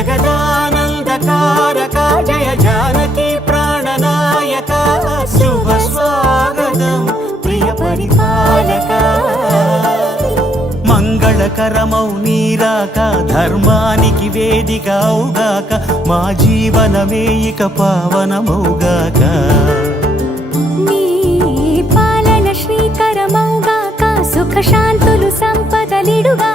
జగదానందకారక జయ జానకి ప్రాణనాయక శుభ స్వాగతం ప్రియ పరిపాలక మంగళకరమౌ నీరాక ధర్మానికి వేదిక అవుగాక మా జీవనమే ఇక పావనమౌగాక నీ పాలన శ్రీకరమౌగాక సుఖ శాంతులు సంపదలిడుగా